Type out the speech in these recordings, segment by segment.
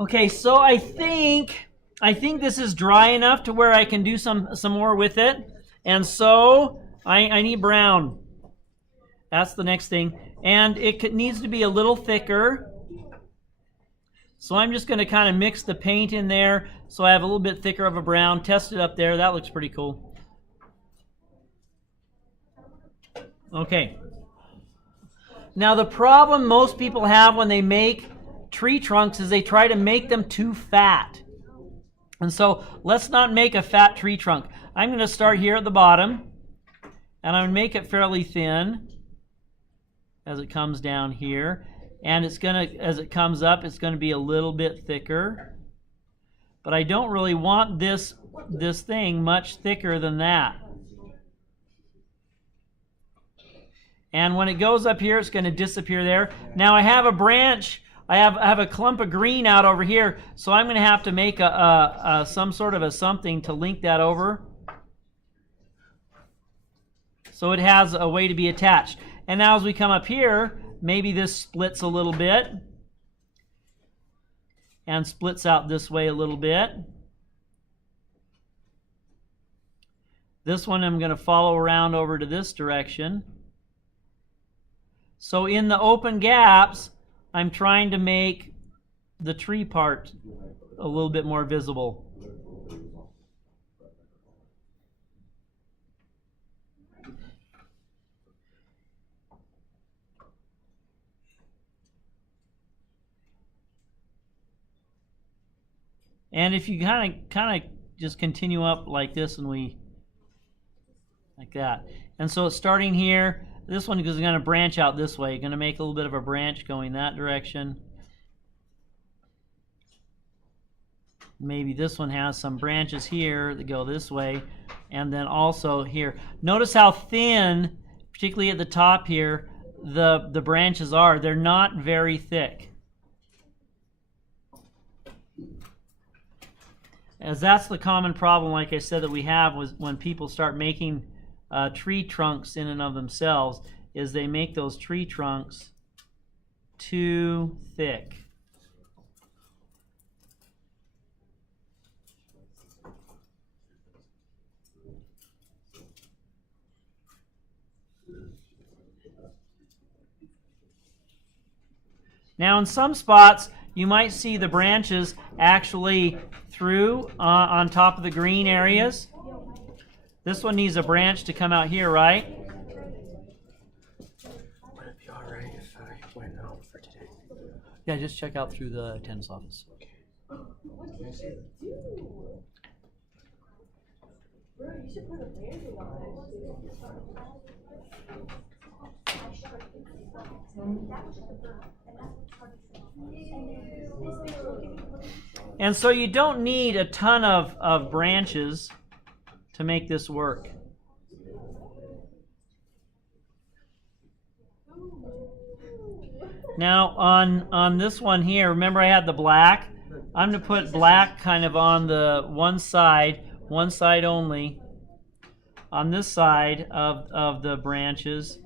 Okay, so I think this is dry enough to where I can do some more with it. And so I need brown. That's the next thing. And it needs to be a little thicker. So I'm just going to kind of mix the paint in there so I have a little bit thicker of a brown. Test it up there. That looks pretty cool. Okay. Now the problem most people have when they make tree trunks is they try to make them too fat. And so let's not make a fat tree trunk. I'm going to start here at the bottom, and I'm going to make it fairly thin as it comes down here. And it's going to, as it comes up, it's going to be a little bit thicker. But I don't really want this thing much thicker than that. And when it goes up here, it's going to disappear there. Now I have a branch. I have a clump of green out over here, so I'm going to have to make some sort of a something to link that over, so it has a way to be attached. And now as we come up here, maybe this splits a little bit and splits out this way a little bit. This one I'm going to follow around over to this direction. So in the open gaps, I'm trying to make the tree part a little bit more visible. And if you kind of just continue up like this, and like that. And so starting here, this one is going to branch out this way. You're going to make a little bit of a branch going that direction. Maybe this one has some branches here that go this way, and then also here. Notice how thin, particularly at the top here, the branches are. They're not very thick. As that's the common problem, like I said, that we have was when people start making tree trunks in and of themselves, is they make those tree trunks too thick. Now in some spots you might see the branches actually through on top of the green areas. This one needs a branch to come out here, right? Would it be all right if I went home for today? Yeah, just check out through the attendance office. Okay. Can I see it? And so you don't need a ton of branches to make this work. Now on this one here, remember I had the black? I'm going to put black kind of on the one side only, on this side of the branches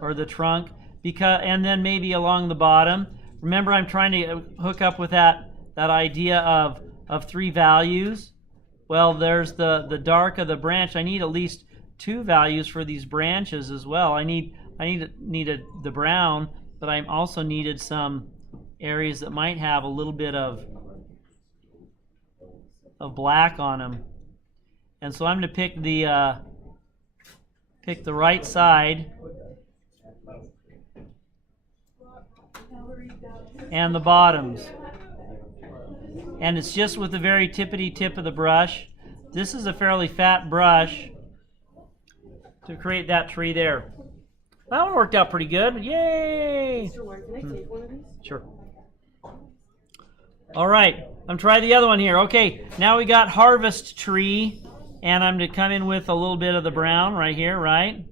or the trunk, and then maybe along the bottom. Remember, I'm trying to hook up with that idea of three values. Well, there's the dark of the branch. I need at least two values for these branches as well. I needed the brown, but I also needed some areas that might have a little bit of black on them. And so I'm going to pick the right side and the bottoms. And it's just with the very tippity tip of the brush. This is a fairly fat brush to create that tree there. That one worked out pretty good. Yay! Mr. Warren, can I take one of these? Sure. All right, I'm trying the other one here. Okay, now we got harvest tree, and I'm going to come in with a little bit of the brown right here, right?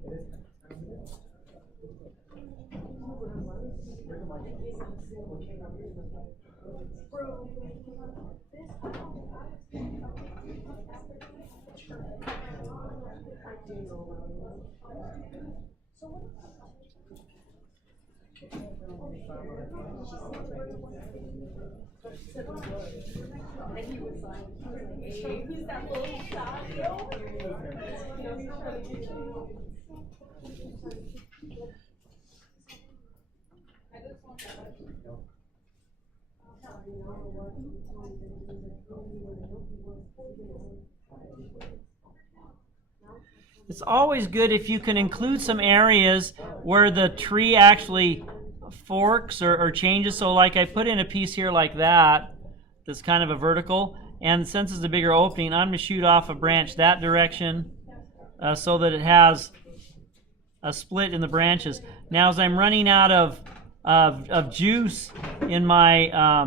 It's always good if you can include some areas where the tree actually forks or changes. So like I put in a piece here like that, that's kind of a vertical, and since it's a bigger opening, I'm going to shoot off a branch that direction so that it has a split in the branches. Now as I'm running out of juice in my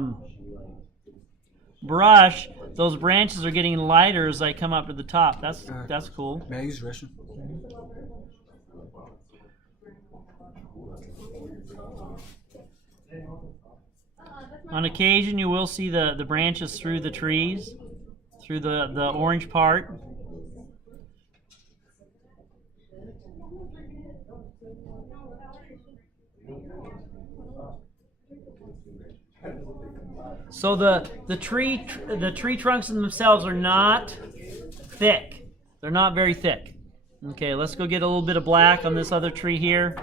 brush, those branches are getting lighter as I come up to the top. That's cool. May I use the restroom? On occasion, you will see the branches through the trees, through the orange part. So the tree trunks themselves are not thick. They're not very thick. Okay, let's go get a little bit of black on this other tree here.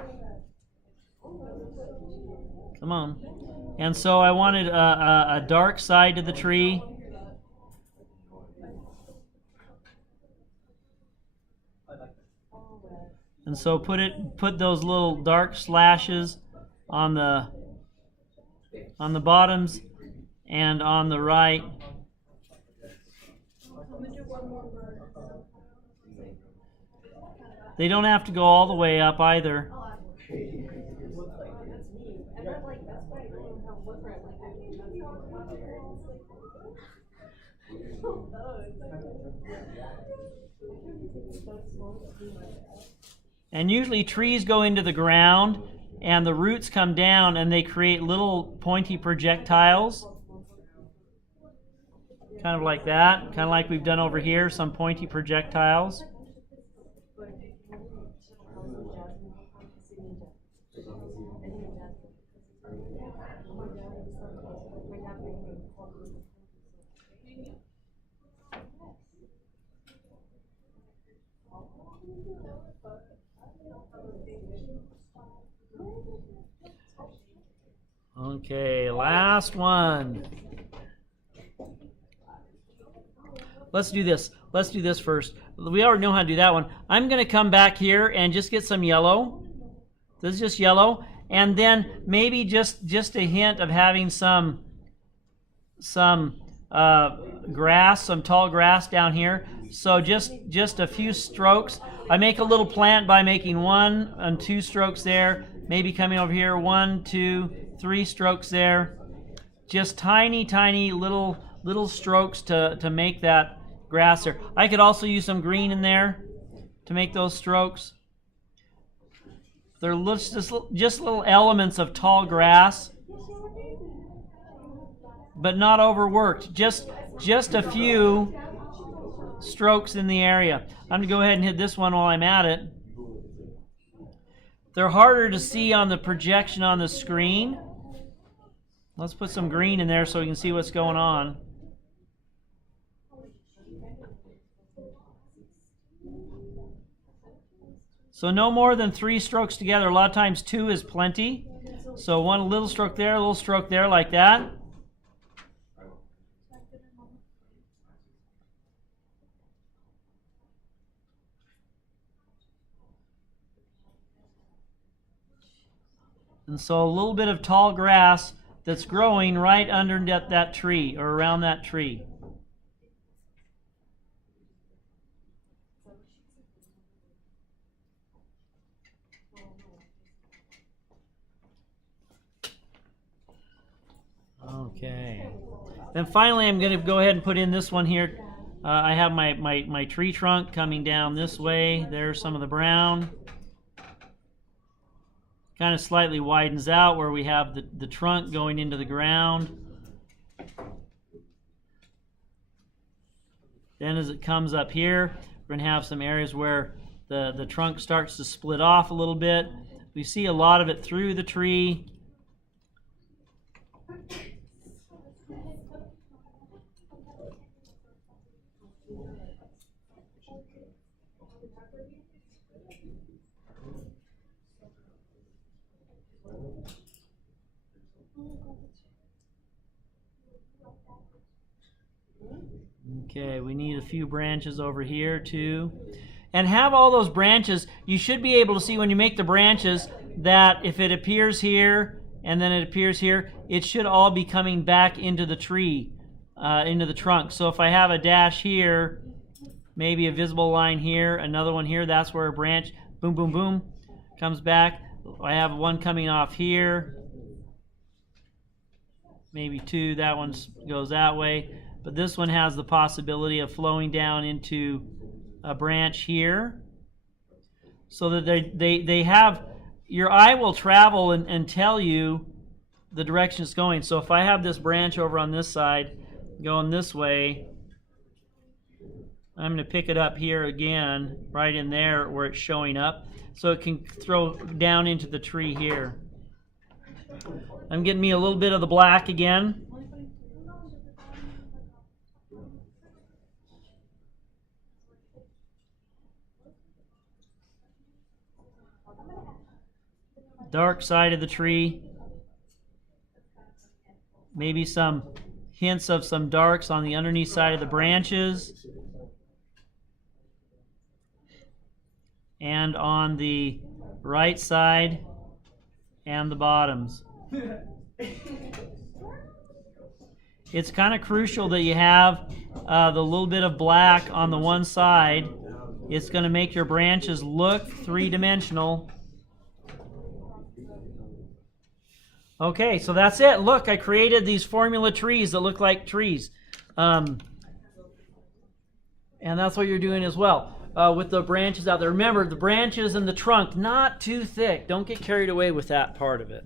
Come on. And so I wanted a dark side to the tree. And so put those little dark slashes on the bottoms and on the right. They don't have to go all the way up either. And usually trees go into the ground and the roots come down and they create little pointy projectiles. Kind of like that, kind of like we've done over here, some pointy projectiles. Okay, last one. Let's do this. Let's do this first. We already know how to do that one. I'm going to come back here and just get some yellow. This is just yellow. And then maybe just a hint of having some grass, some tall grass down here. So just a few strokes. I make a little plant by making 1 and 2 strokes there. Maybe coming over here, 1, 2, 3 strokes there. Just tiny little strokes to make that grass there. I could also use some green in there to make those strokes. They're just little elements of tall grass, but not overworked. Just a few strokes in the area. I'm going to go ahead and hit this one while I'm at it. They're harder to see on the projection on the screen. Let's put some green in there so we can see what's going on. So no more than 3 strokes together. A lot of times 2 is plenty. So one little stroke there, a little stroke there, like that. And so a little bit of tall grass that's growing right under that tree or around that tree. Okay. Then finally I'm going to go ahead and put in this one here. I have my tree trunk coming down this way. There's some of the brown. Kind of slightly widens out where we have the trunk going into the ground. Then as it comes up here, we're going to have some areas where the trunk starts to split off a little bit. We see a lot of it through the tree. Okay, we need a few branches over here too. And have all those branches, you should be able to see when you make the branches that if it appears here and then it appears here, it should all be coming back into the tree, into the trunk. So if I have a dash here, maybe a visible line here, another one here, that's where a branch, boom, boom, boom, comes back. I have one coming off here, maybe two, that one goes that way. But this one has the possibility of flowing down into a branch here, so that they have, your eye will travel and tell you the direction it's going. So if I have this branch over on this side going this way, I'm going to pick it up here again, right in there where it's showing up, so it can throw down into the tree here. I'm getting me a little bit of the black again. Dark side of the tree. Maybe some hints of some darks on the underneath side of the branches. And on the right side and the bottoms. It's kind of crucial that you have the little bit of black on the one side. It's going to make your branches look three-dimensional. Okay, so that's it. Look, I created these formula trees that look like trees. And that's what you're doing as well with the branches out there. Remember, the branches and the trunk, not too thick. Don't get carried away with that part of it.